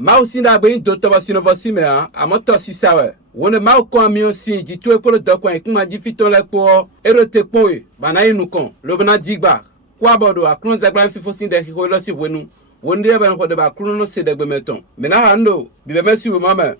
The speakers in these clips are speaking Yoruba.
Mau sinda be doctor basino vasime amoto sisawe. Wone mau ko mi osi ji tu e polo dokwa e kuma ji fito le po erote po e bana inukon lo bana jigba kwa bodo aklon zagba fifo sin de ko lo si wenu wonde ba ko de ba klon no se de gbemeton mena hando bi merci wo mama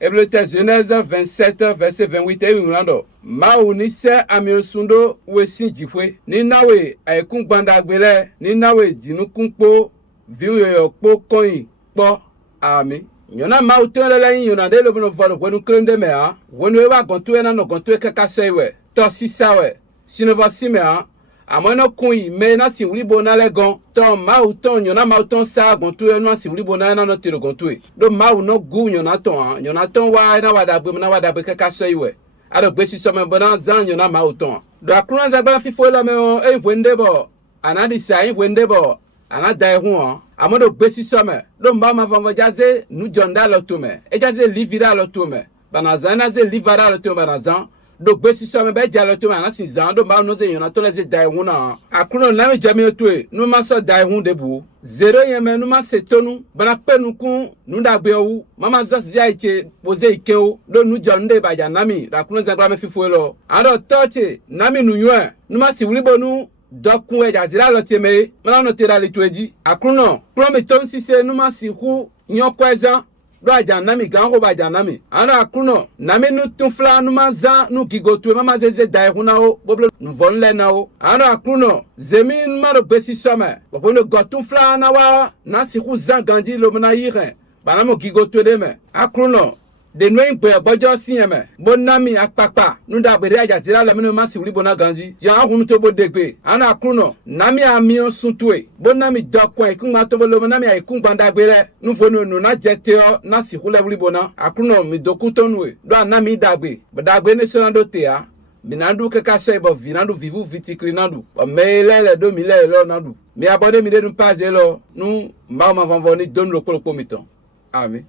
Hébreux Genèse 27 verset 28 et Wilando. Mau ni se amiosundo we sinjipwe. Ni nawe aikun gbanda gbele. Ni nawe jinukun po. Viu yo po koin po. Ami. Yona mau tole la yona de lo bono valo wenu krende me ha. Wenu ewa gontu ena no gontu e kaka sewe. To si sawe. Sino vasime ha. Amono kui me na si wuli bona le gon to mau ton yona mau ton sa gontu e no si wuli bona na no tiro gontu e do mau no gu yona ton wa na wada be kaka so iwe ado gbe si so me bona zan yona mau ton do akrun za gba fifo la me o e wende bo anadi sa e wende bo anada e hu amodo gbe si so me do mba ma vanvo jaze nu jonda lo to me e jaze livira lo to me banazana ze livara lo to banazan do gbe si so me be jalo to ma na si zan do ma no ze yona to le ze dai hu na akuno na me jami to e no ma so dai hu de bu zero yen me no ma se tonu bana penu kun nu da gbe owu mama zo si ai che pose ike o do nu jonde ba ja nami da kuno ze gba me fifo lo ado toche nami nu yue no ma si wuli bonu dokun e ja zira lo te me ma no te ra le to eji akuno pro me ton si se no ma si hu nyo kweza do aja nami gan ho ba aja nami ana akuno nami nu tunfla nu maza nu gigotu mama zeze dai huna o boblo nu vonle na o ana akuno zemin maro besi sama bo no gotunfla na wa na si hu zan gandi lo na yire bana mo gigotu de me akuno de no impe bojo sieme bo nami akpapa nu da bere aja zira la minu masi wuli bona ganji ja hunu to bo degbe ana akuno nami ami osuntwe bo nami dokwa ikun ma to bo lo nami ikun gbanda gbere nu bonu nu na jete o na si hule wuli bona akuno mi dokutonwe do nami dagbe badagbe ne sonando te a minandu kaka sebo vinandu vivu vitiklinandu o meelele do milele lo nandu mi abode mi de nu page lo nu ma vanvoni don lo kolo pomiton amen.